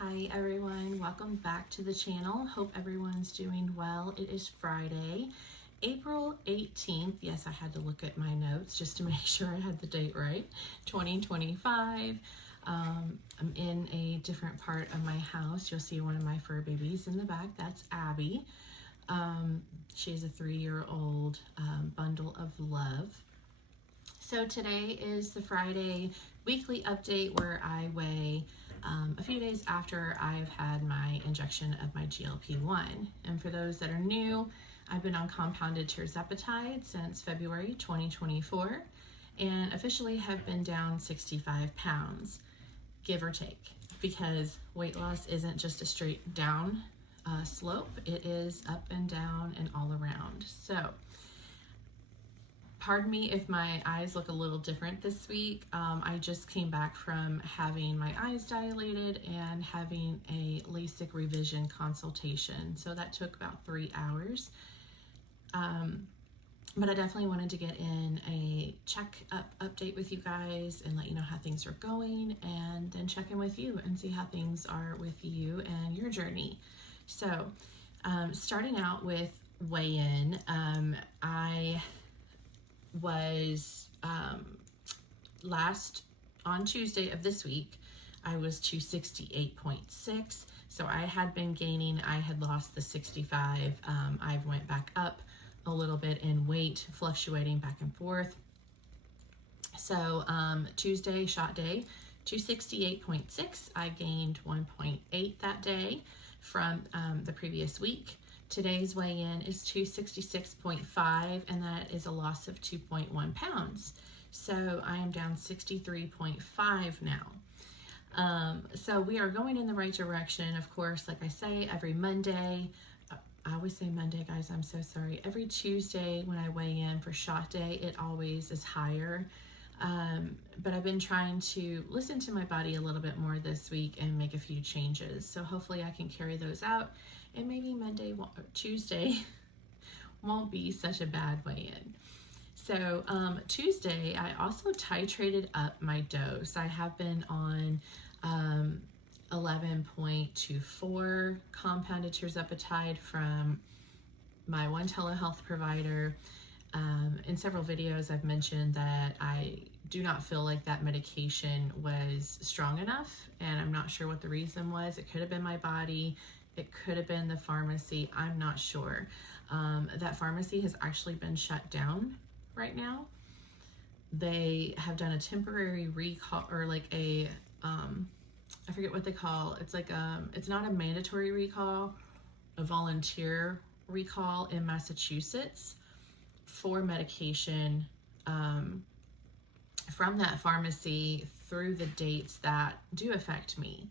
Hi everyone, welcome back to the channel. Hope everyone's doing well. It is Friday, April 18th. Yes, I had to look at my notes just to make sure I had the date right. 2025. I'm in a different part of my house. You'll see one of my fur babies in the back. That's Abby. She's a 3-year-old bundle of love. So today is the Friday weekly update where I weigh a few days after I've had my injection of my GLP-1. And for those that are new, I've been on compounded Tirzepatide since February 2024 and officially have been down 65 pounds, give or take, because weight loss isn't just a straight down slope. It is up and down and all around. So pardon me if my eyes look a little different this week. I just came back from having my eyes dilated and having a LASIK revision consultation. So that took about 3 hours. But I definitely wanted to get in a check-up update with you guys and let you know how things are going, and then check in with you and see how things are with you and your journey. So starting out with weigh-in, I was on Tuesday of this week, I was 268.6. So I had been gaining, I had lost the 65. I went back up a little bit in weight, fluctuating back and forth. So Tuesday, shot day, 268.6. I gained 1.8 that day from the previous week. Today's weigh-in is 266.5, and that is a loss of 2.1 pounds. So I am down 63.5 now. So we are going in the right direction. Of course, like I say, every Monday, I always say Monday, guys, I'm so sorry. Every Tuesday when I weigh in for shot day, it always is higher. But I've been trying to listen to my body a little bit more this week and make a few changes. So hopefully I can carry those out, and maybe Tuesday won't be such a bad weigh-in. So Tuesday, I also titrated up my dose. I have been on 11.24 compounded Tirzepatide from my one telehealth provider. In several videos, I've mentioned that I do not feel like that medication was strong enough, and I'm not sure what the reason was. It could have been my body. It could have been the pharmacy. I'm not sure. That pharmacy has actually been shut down right now. They have done a temporary recall, or like a, I forget what they call. It's like, it's not a mandatory recall, a volunteer recall in Massachusetts for medication from that pharmacy through the dates that do affect me.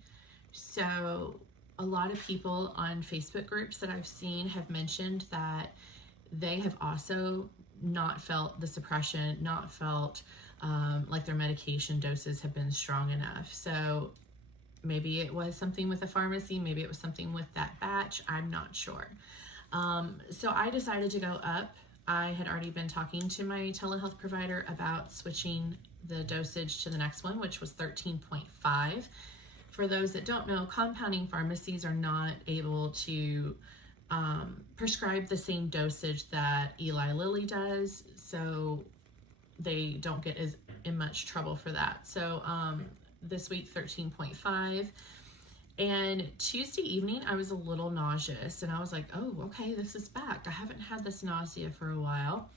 So a lot of people on Facebook groups that I've seen have mentioned that they have also not felt the suppression, not felt like their medication doses have been strong enough. So maybe it was something with the pharmacy, maybe it was something with that batch, I'm not sure. So I decided to go up. I had already been talking to my telehealth provider about switching the dosage to the next one, which was 13.5. For those that don't know, compounding pharmacies are not able to prescribe the same dosage that Eli Lilly does, so they don't get as in much trouble for that. So this week, 13.5. And Tuesday evening, I was a little nauseous, and I was like, oh, okay, this is back. I haven't had this nausea for a while.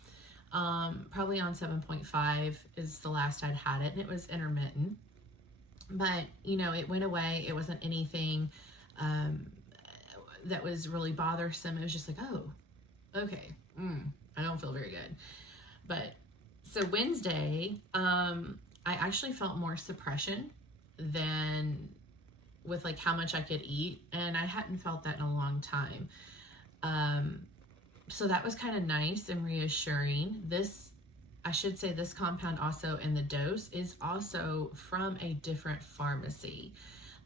Probably on 7.5 is the last I'd had it, and it was intermittent. But, you know, it went away. It wasn't anything that was really bothersome. It was just like, oh, okay, I don't feel very good. But, so Wednesday, I actually felt more suppression than with like how much I could eat, and I hadn't felt that in a long time. So that was kind of nice and reassuring. I should say this compound also in the dose is also from a different pharmacy.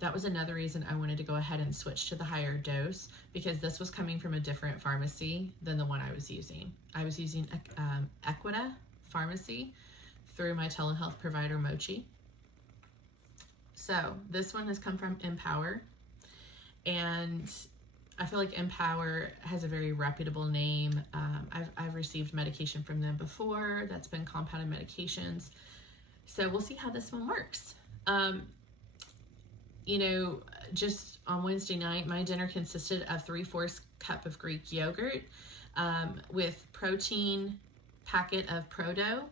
That was another reason I wanted to go ahead and switch to the higher dose, because this was coming from a different pharmacy than the one I was using. I was using Equita Pharmacy through my telehealth provider, Mochi. So this one has come from Empower, And I feel like Empower has a very reputable name. I've received medication from them before that's been compounded medications. So we'll see how this one works. You know, just on Wednesday night, my dinner consisted of 3/4 cup of Greek yogurt with protein packet of PLATEAU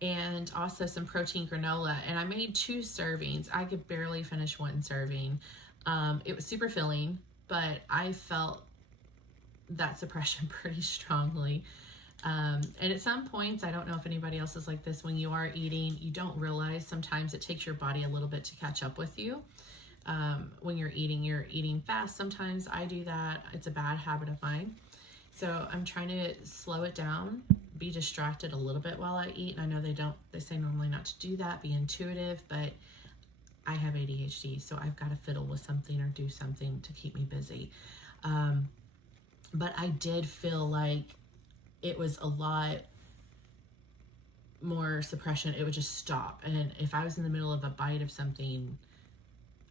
and also some protein granola. And I made 2 servings. I could barely finish 1 serving. It was super filling, but I felt that suppression pretty strongly. And at some points, I don't know if anybody else is like this, when you are eating, you don't realize sometimes it takes your body a little bit to catch up with you. When you're eating fast. Sometimes I do that. It's a bad habit of mine. So I'm trying to slow it down, be distracted a little bit while I eat. And I know they say normally not to do that, be intuitive, but I have ADHD, so I've got to fiddle with something or do something to keep me busy. But I did feel like it was a lot more suppression. It would just stop. And if I was in the middle of a bite of something,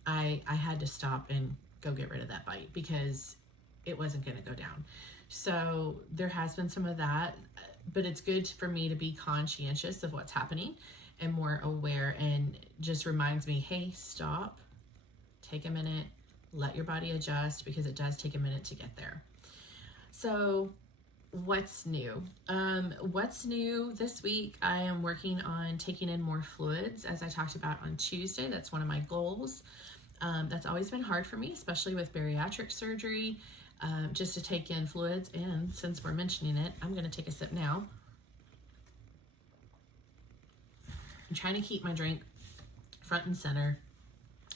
I had to stop and go get rid of that bite because it wasn't going to go down. So there has been some of that, but it's good for me to be conscientious of what's happening and more aware, and just reminds me, hey, stop, take a minute, let your body adjust, because it does take a minute to get there. So what's new? What's new this week? I am working on taking in more fluids, as I talked about on Tuesday. That's one of my goals. That's always been hard for me, especially with bariatric surgery, just to take in fluids. And since we're mentioning it, I'm going to take a sip now. I'm trying to keep my drink front and center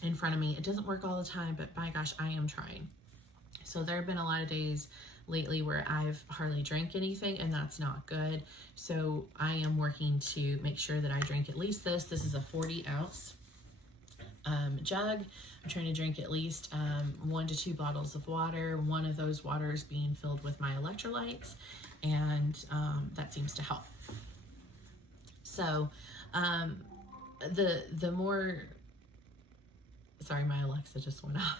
in front of me. It doesn't work all the time, but my gosh, I am trying. So there have been a lot of days lately where I've hardly drank anything, and that's not good. So I am working to make sure that I drink at least this. This is a 40-ounce jug. I'm trying to drink at least 1 to 2 bottles of water. One of those waters being filled with my electrolytes, and that seems to help. So the more, sorry, my Alexa just went off.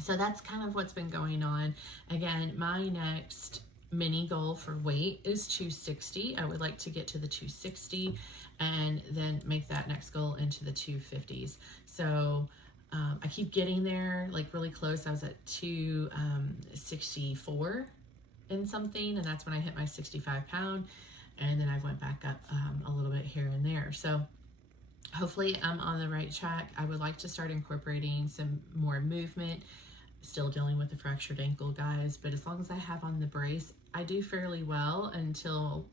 So that's kind of what's been going on. Again, my next mini goal for weight is 260. I would like to get to the 260 and then make that next goal into the 250s. So I keep getting there, like really close. I was at 264 and something, and that's when I hit my 65 pound, and then I went back up a little bit here and there. So hopefully I'm on the right track. I would like to start incorporating some more movement. Still dealing with the fractured ankle, guys, but as long as I have on the brace, I do fairly well until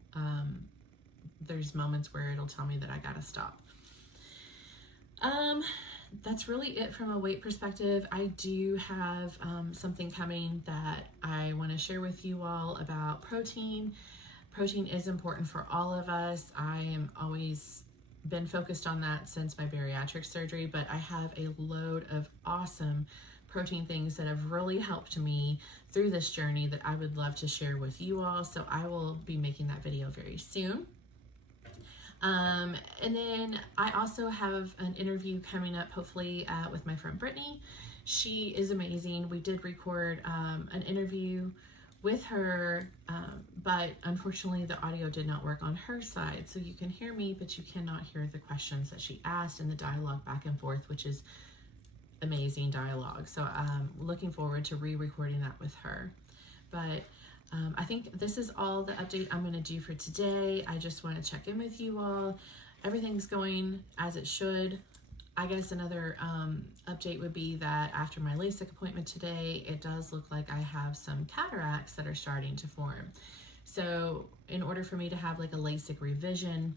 there's moments where it'll tell me that I gotta stop. That's really it from a weight perspective. I do have something coming that I want to share with you all about protein. Protein is important for all of us. I am always been focused on that since my bariatric surgery, but I have a load of awesome protein things that have really helped me through this journey that I would love to share with you all. So I will be making that video very soon. And then I also have an interview coming up, hopefully, with my friend Brittany. She is amazing. We did record an interview with her, but unfortunately the audio did not work on her side. So you can hear me, but you cannot hear the questions that she asked and the dialogue back and forth, which is amazing dialogue. So I'm looking forward to re-recording that with her. But I think this is all the update I'm going to do for today. I just want to check in with you all. Everything's going as it should. I guess another update would be that after my LASIK appointment today, it does look like I have some cataracts that are starting to form. So in order for me to have like a LASIK revision,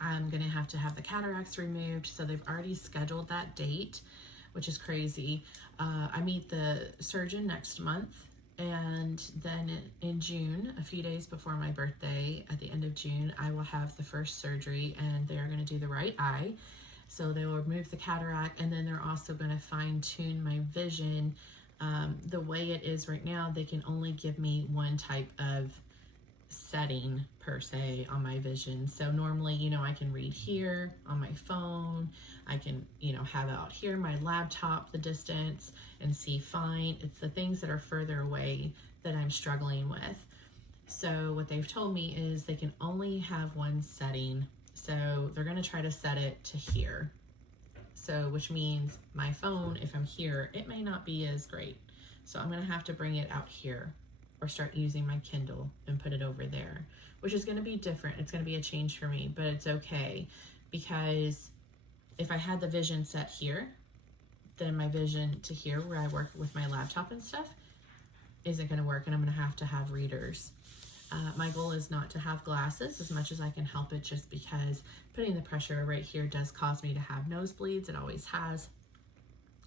I'm going to have the cataracts removed. So they've already scheduled that date, which is crazy. I meet the surgeon next month. And then in June, a few days before my birthday, at the end of June, I will have the first surgery, and they're going to do the right eye. So they will remove the cataract, and then they're also going to fine tune my vision. The way it is right now, they can only give me one type of setting per se on my vision. So normally, you know, I can read here on my phone. I can, you know, have out here my laptop, the distance, and see fine. It's the things that are further away that I'm struggling with. So what they've told me is they can only have one setting. So they're going to try to set it to here. So which means my phone, if I'm here, it may not be as great. So I'm going to have to bring it out here, or start using my Kindle and put it over there, which is going to be different. It's going to be a change for me, but it's okay, because if I had the vision set here, then my vision to here where I work with my laptop and stuff isn't going to work, and I'm going to have readers. My goal is not to have glasses as much as I can help it, just because putting the pressure right here does cause me to have nosebleeds. It always has.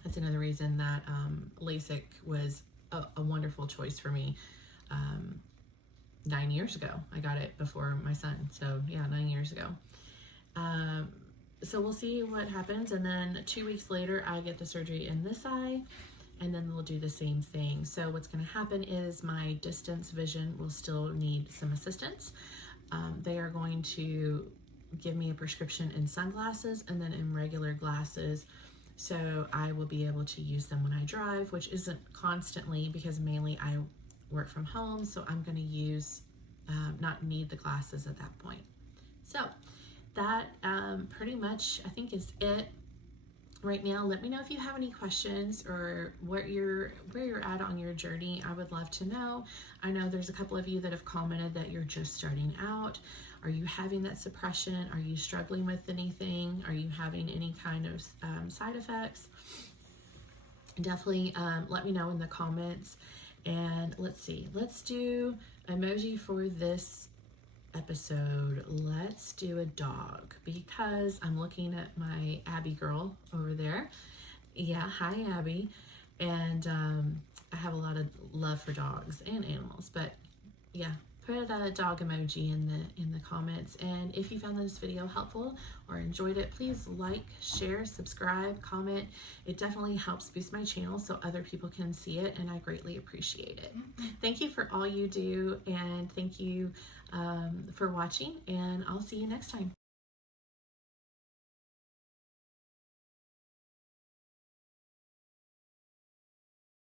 That's another reason that LASIK was a wonderful choice for me. 9 years ago. I got it before my son. So yeah, 9 years ago. So we'll see what happens. And then 2 weeks later, I get the surgery in this eye, and then they'll do the same thing. So what's going to happen is my distance vision will still need some assistance. They are going to give me a prescription in sunglasses and then in regular glasses. So I will be able to use them when I drive, which isn't constantly, because mainly I work from home, so I'm going to use not need the glasses at that point. So that pretty much I think is it right now. Let me know if you have any questions or where you're at on your journey. I would love to know. I know there's a couple of you that have commented that you're just starting out. Are you having that suppression? Are you struggling with anything? Are you having any kind of side effects? Definitely let me know in the comments. And let's see, let's do emoji for this episode. Let's do a dog, because I'm looking at my Abby girl over there. Yeah, hi Abby. And I have a lot of love for dogs and animals, but yeah, put a dog emoji in the comments. And if you found this video helpful or enjoyed it, please like, share, subscribe, comment. It definitely helps boost my channel so other people can see it, and I greatly appreciate it. Thank you for all you do, and thank you for watching, and I'll see you next time.